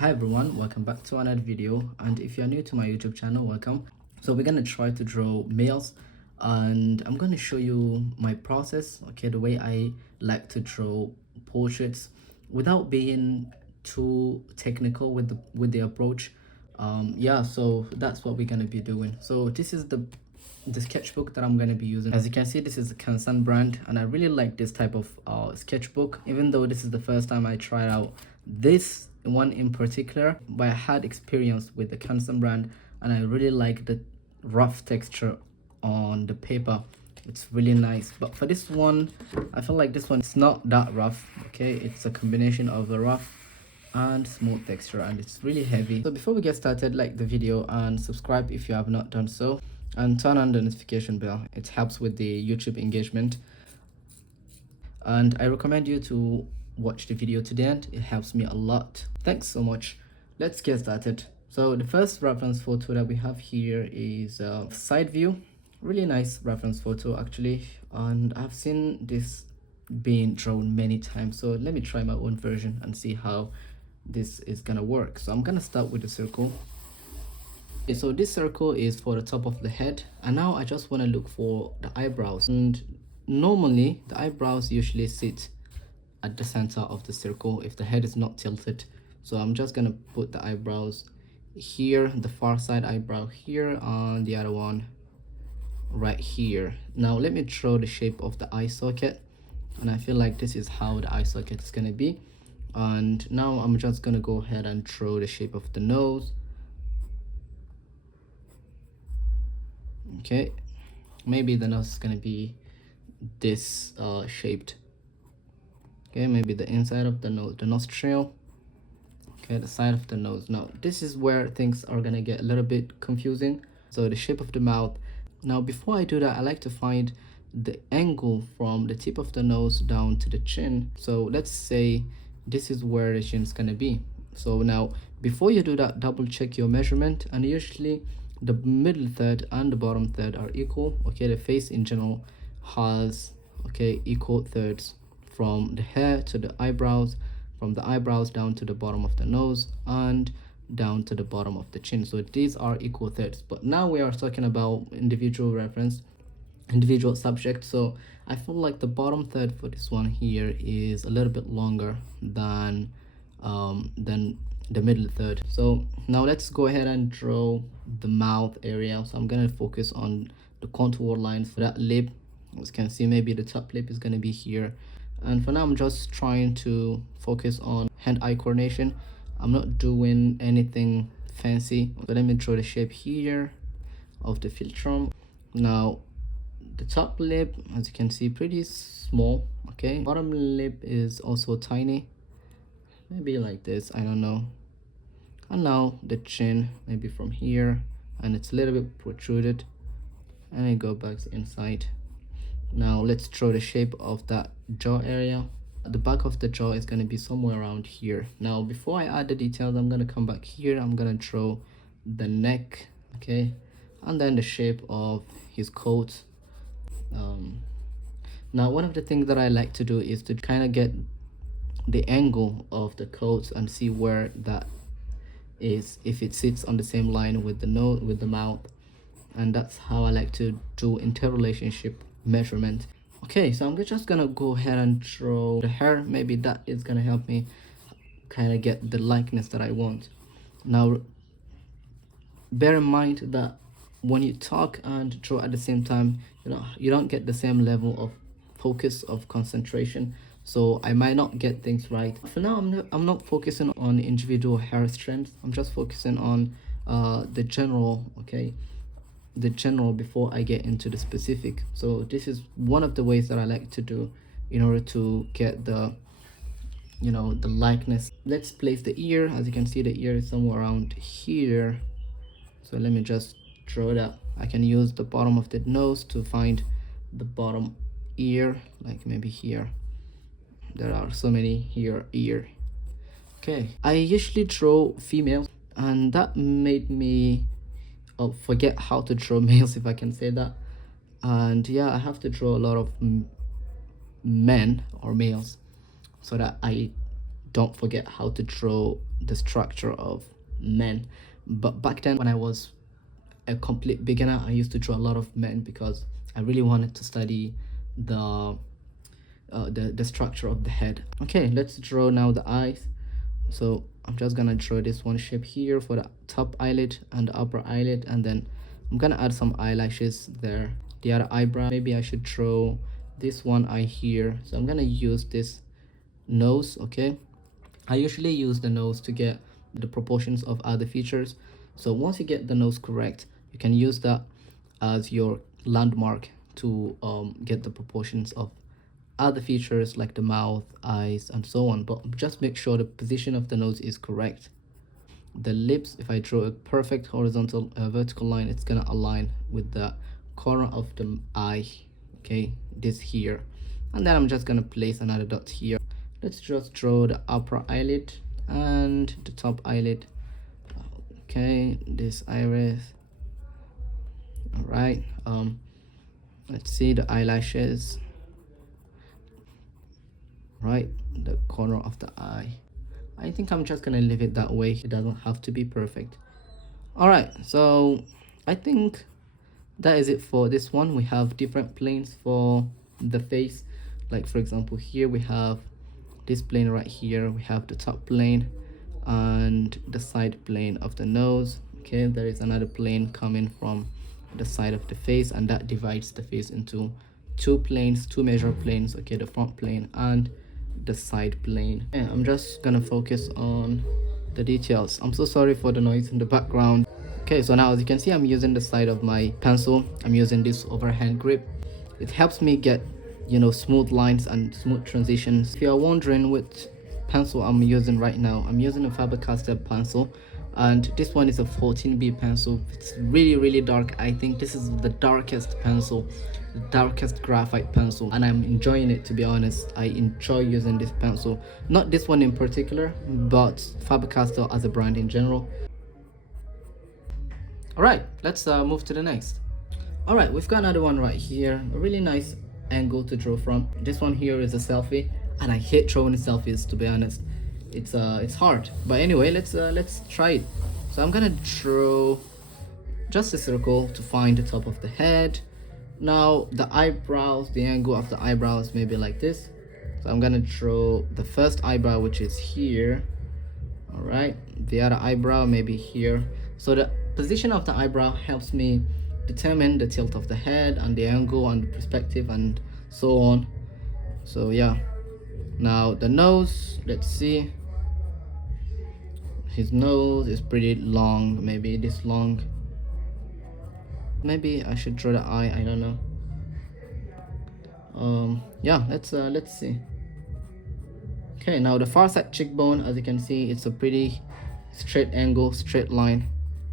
Hi everyone, welcome back to another video, and if you're new to my YouTube channel, welcome. So we're gonna try to draw males, and I'm gonna show you my process, okay, the way I like to draw portraits without being too technical with the approach. Yeah, so that's what we're gonna be doing. So this is the sketchbook that I'm going to be using. As you can see, this is the Kansan brand, and I really like this type of sketchbook, even though this is the first time I tried out this one in particular. But I had experience with the Kansan brand, and I really like the rough texture on the paper. It's really nice. But for this one, I feel like this one is not that rough. Okay, it's a combination of the rough and smooth texture, and it's really heavy. So before we get started, like the video and subscribe if you have not done so, and turn on the notification bell. It helps with the YouTube engagement, and I recommend you to watch the video to the end. It helps me a lot. Thanks so much. Let's get started. So the first reference photo that we have here is a side view. Really nice reference photo actually, and I've seen this being drawn many times, so let me try my own version and see how this is gonna work. So I'm gonna start with the circle. Okay, so this circle is for the top of the head, and now I just want to look for the eyebrows, and normally the eyebrows usually sit at the center of the circle if the head is not tilted. So I'm just gonna put the eyebrows here, the far side eyebrow here, and the other one right here. Now let me draw the shape of the eye socket, and I feel like this is how the eye socket is gonna be. And now I'm just gonna go ahead and draw the shape of the nose. Okay, maybe the nose is gonna be this shaped. Okay, maybe the inside of the nose, the nostril. Okay, the side of the nose. Now this is where things are gonna get a little bit confusing. So the shape of the mouth. Now before I do that, I like to find the angle from the tip of the nose down to the chin. So let's say this is where the chin is gonna be. So now before you do that, double check your measurement, and usually the middle third and the bottom third are equal. Okay, the face in general has equal thirds, from the hair to the eyebrows, from the eyebrows down to the bottom of the nose, and down to the bottom of the chin. So these are equal thirds. But now we are talking about individual reference, individual subject. So I feel like the bottom third for this one here is a little bit longer than the middle third. So now let's go ahead and draw the mouth area. So I'm gonna focus on the contour lines for that lip. As you can see, maybe the top lip is gonna be here, and for now I'm just trying to focus on hand-eye coordination. I'm not doing anything fancy. So let me draw the shape here of the philtrum. Now the top lip, as you can see, pretty small. Okay, bottom lip is also tiny, maybe like this, I don't know. And now the chin, maybe from here, and it's a little bit protruded, and I go back inside. Now let's draw the shape of that jaw area. The back of the jaw is going to be somewhere around here. Now before I add the details, I'm going to come back here. I'm going to draw the neck, okay, and then the shape of his coat. Now one of the things that I like to do is to kind of get the angle of the coat and see where that is, if it sits on the same line with the nose, with the mouth. And that's how I like to do interrelationship measurement. Okay, so I'm just gonna go ahead and draw the hair. Maybe that is gonna help me kind of get the likeness that I want. Now bear in mind that when you talk and draw at the same time, you don't get the same level of focus, of concentration. So I might not get things right. For now, I'm not focusing on individual hair strands. I'm just focusing on the general, okay, the general before I get into the specific. So this is one of the ways that I like to do in order to get the the likeness. Let's place the ear. As you can see, the ear is somewhere around here. So let me just draw that. I can use the bottom of the nose to find the bottom ear, like maybe here. There are so many here, ear. Okay, I usually draw females, and that made me forget how to draw males, if I can say that. And yeah, I have to draw a lot of men or males so that I don't forget how to draw the structure of men. But back then when I was a complete beginner, I used to draw a lot of men because I really wanted to study the structure of the head. Okay, let's draw now the eyes. So I'm just gonna draw this one shape here for the top eyelid and the upper eyelid, and then I'm gonna add some eyelashes there. The other eyebrow, maybe I should draw this one eye here. So I'm gonna use this nose. Okay, I usually use the nose to get the proportions of other features. So once you get the nose correct, you can use that as your landmark to get the proportions of other features like the mouth, eyes, and so on. But just make sure the position of the nose is correct. The lips, if I draw a perfect horizontal vertical line, it's gonna align with the corner of the eye. Okay, this here, and then I'm just gonna place another dot here. Let's just draw the upper eyelid and the top eyelid. Okay, this iris. All right, let's see the eyelashes. Right, the corner of the eye. I think I'm just gonna leave it that way. It doesn't have to be perfect. All right, so I think that is it for this one. We have different planes for the face. Like for example, here we have this plane right here. We have the top plane and the side plane of the nose. Okay, there is another plane coming from the side of the face, and that divides the face into two planes, two measure planes. Okay, the front plane and the side plane. And I'm just gonna focus on the details. I'm so sorry for the noise in the background. Okay, so now as you can see, I'm using the side of my pencil. I'm using this overhand grip. It helps me get, you know, smooth lines and smooth transitions. If you're wondering which pencil I'm using right now, I'm using a Faber-Castell pencil, and this one is a 14B pencil. It's really dark. I think this is the darkest pencil, the darkest graphite pencil, and I'm enjoying it, to be honest. I enjoy using this pencil, not this one in particular, but Faber-Castell as a brand in general. All right, let's move to the next. All right, we've got another one right here, a really nice angle to draw from. This one here is a selfie, and I hate drawing selfies, to be honest. It's hard, but anyway, let's try it. So I'm gonna draw just a circle to find the top of the head. Now the eyebrows, the angle of the eyebrows may be like this. So I'm gonna draw the first eyebrow, which is here. All right, the other eyebrow maybe here. So the position of the eyebrow helps me determine the tilt of the head and the angle and the perspective and so on. So yeah, now the nose, let's see. His nose is pretty long, maybe this long. Maybe I should draw the eye, I don't know. Yeah, let's see. Okay, now the far side cheekbone, as you can see, it's a pretty straight angle, straight line,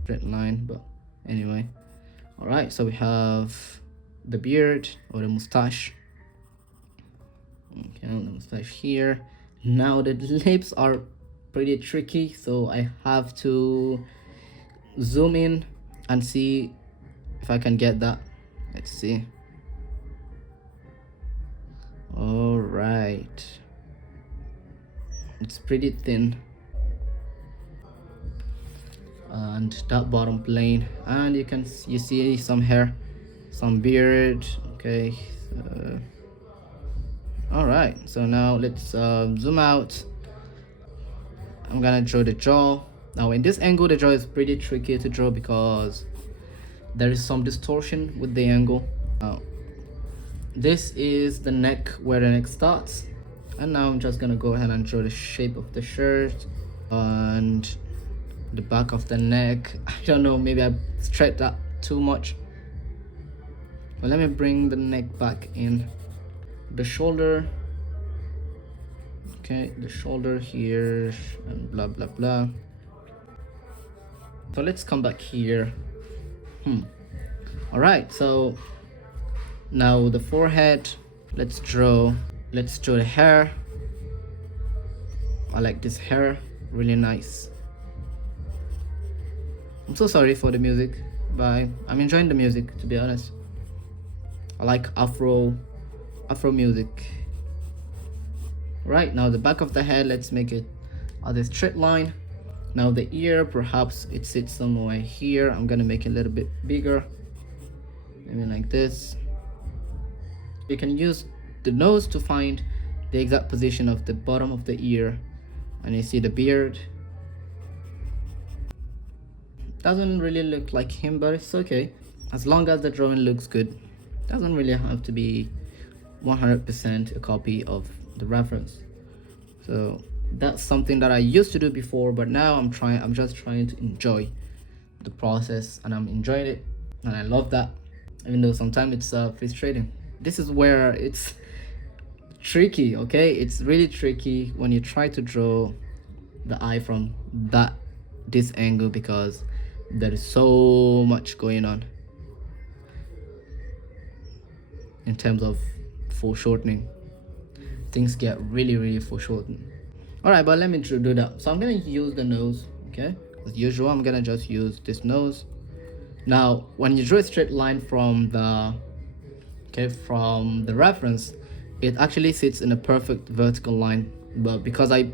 but anyway. All right, so we have the beard or the mustache. Okay, the mustache here. Now the lips are pretty tricky, so I have to zoom in and see if I can get that. Let's see. All right, it's pretty thin, and that bottom plane, and you see some hair, some beard. Okay, all right, so now let's zoom out. I'm gonna draw the jaw. Now in this angle, the jaw is pretty tricky to draw because there is some distortion with the angle. Now this is the neck, where the neck starts, and now I'm just gonna go ahead and draw the shape of the shirt and the back of the neck. I don't know, maybe I stretched that too much, but let me bring the neck back in. The shoulder, okay, the shoulder here, and blah blah blah. So let's come back here. All right, so now the forehead, let's draw the hair. I like this hair, really nice. I'm so sorry for the music, but I'm enjoying the music, to be honest. I like Afro music. Right, now the back of the head, let's make it a straight line. Now the ear, perhaps it sits somewhere here. I'm gonna make it a little bit bigger, maybe like this. You can use the nose to find the exact position of the bottom of the ear. And you see the beard. Doesn't really look like him, but it's okay. As long as the drawing looks good. Doesn't really have to be 100% a copy of the reference. So that's something that I used to do before, but now I'm just trying to enjoy the process, and I'm enjoying it, and I love that, even though sometimes it's frustrating. This is where it's tricky, okay? It's really tricky when you try to draw the eye from this angle, because there is so much going on in terms of foreshortening. Things get really foreshortened. All right, but let me do that. So I'm gonna use the nose, okay? As usual, I'm gonna just use this nose. Now when you draw a straight line from the reference, it actually sits in a perfect vertical line, but because I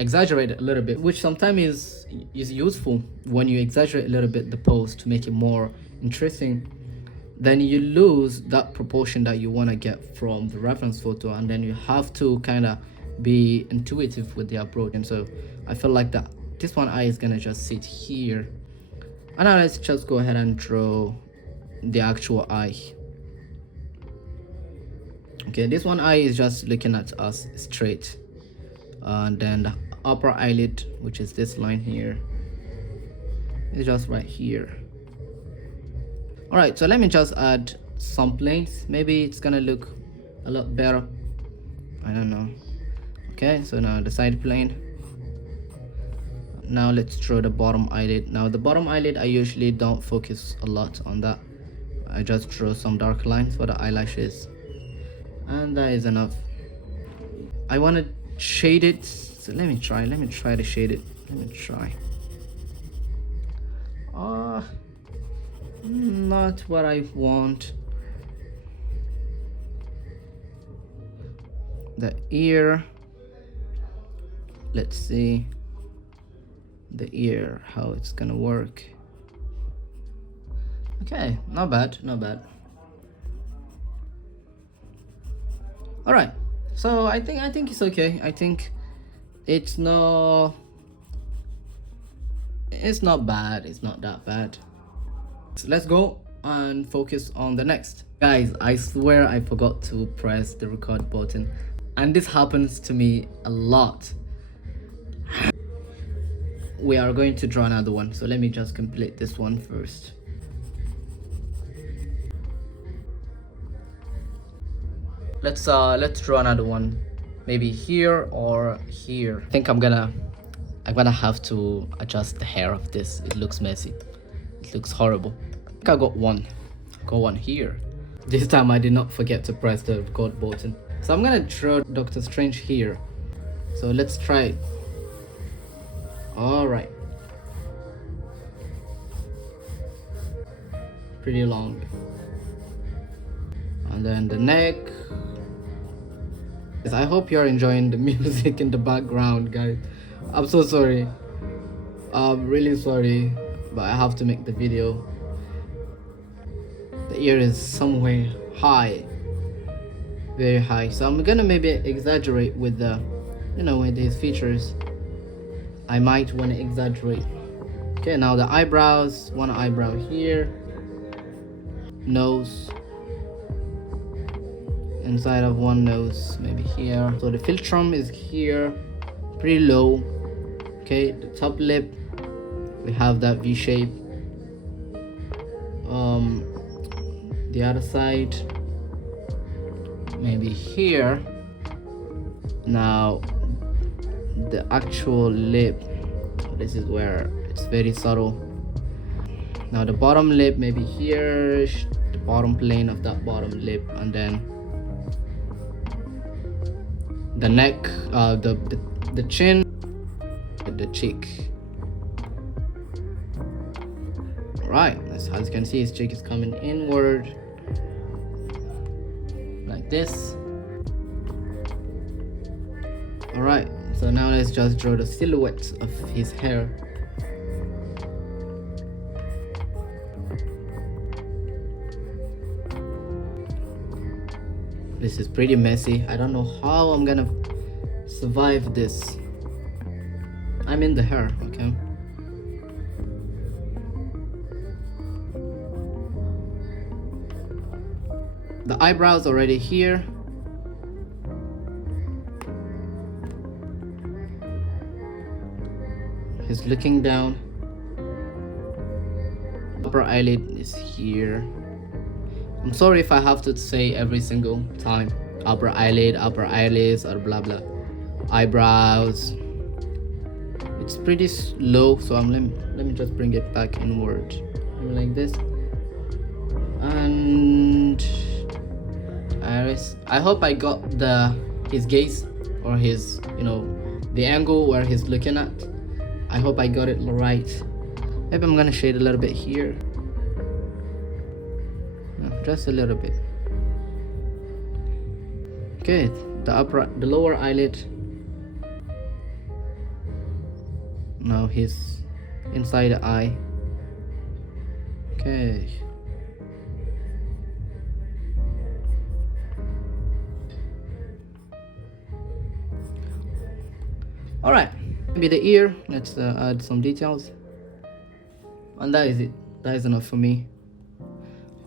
exaggerate it a little bit, which sometimes is useful when you exaggerate a little bit the pose to make it more interesting, then you lose that proportion that you want to get from the reference photo, and then you have to kind of be intuitive with the approach. And so I feel like that this one eye is gonna just sit here, and now let's just go ahead and draw the actual eye. Okay, this one eye is just looking at us straight, and then the upper eyelid, which is this line here, is just right here. All right, so let me just add some planes. Maybe it's gonna look a lot better, I don't know. Okay, so now the side plane. Now let's draw the bottom eyelid. Now the bottom eyelid, I usually don't focus a lot on that. I just draw some dark lines for the eyelashes, and that is enough. I want to shade it, so let me try to shade it. Not what I want. The ear, let's see the ear, how it's gonna work. Okay, not bad. All right, so I think it's okay. I think it's not bad. It's not that bad. So let's go and focus on the next. Guys, I swear I forgot to press the record button, and this happens to me a lot. We are going to draw another one, so let me just complete this one first. Let's draw another one, maybe here or here. I think I'm gonna have to adjust the hair of this. It looks messy. It looks horrible. I think I got one here. This time I did not forget to press the record button. So I'm gonna draw Doctor Strange here. So let's try it. All right. Pretty long. And then the neck. I hope you're enjoying the music in the background, guys. I'm so sorry. I'm really sorry, but I have to make the video. The ear is somewhere high, very high, so I'm gonna maybe exaggerate with the, with these features. I might want to exaggerate. Okay, now the eyebrows, one eyebrow here, nose, inside of one nose, maybe here. So the philtrum is here, pretty low. Okay, the top lip, we have that V shape. The other side, maybe here. Now the actual lip, this is where it's very subtle. Now the bottom lip, maybe here, the bottom plane of that bottom lip, and then the neck, the chin, the cheek. Right, as you can see, his cheek is coming inward like this. All right, so now let's just draw the silhouette of his hair. This is pretty messy. I don't know how I'm gonna survive this. I'm in the hair, okay? The eyebrows already here. He's looking down. Upper eyelid is here. I'm sorry if I have to say every single time upper eyelid, upper eyelids, or blah blah. Eyebrows. It's pretty low, so let me just bring it back inward, like this. And iris. I hope I got his gaze, or his, the angle where he's looking at. I hope I got it right. Maybe I'm gonna shade a little bit here. No, just a little bit. Okay, the lower eyelid. Now he's inside the eye. Okay. All right. Maybe the ear. Let's add some details. And that is it. That is enough for me.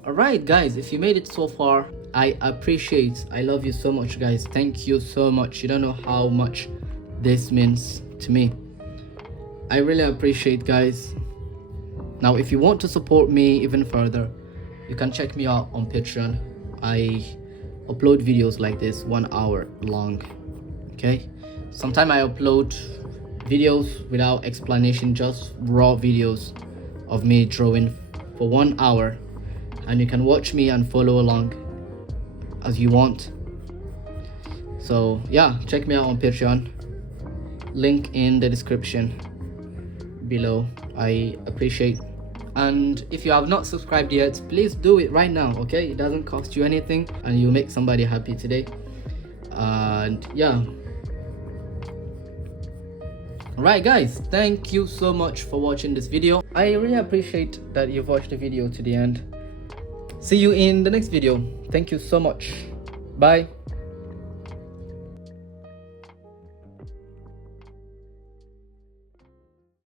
All right, guys. If you made it so far, I appreciate. I love you so much, guys. Thank you so much. You don't know how much this means to me. I really appreciate, guys. Now, if you want to support me even further, you can check me out on Patreon. I upload videos like this 1 hour long. Okay. Sometimes I upload videos without explanation, just raw videos of me drawing for 1 hour, and you can watch me and follow along as you want. So yeah, check me out on Patreon, link in the description below. I appreciate. And if you have not subscribed yet, please do it right now, okay? It doesn't cost you anything, and you make somebody happy today. And yeah. Alright, guys, thank you so much for watching this video. I really appreciate that you've watched the video to the end. See you in the next video. Thank you so much. Bye.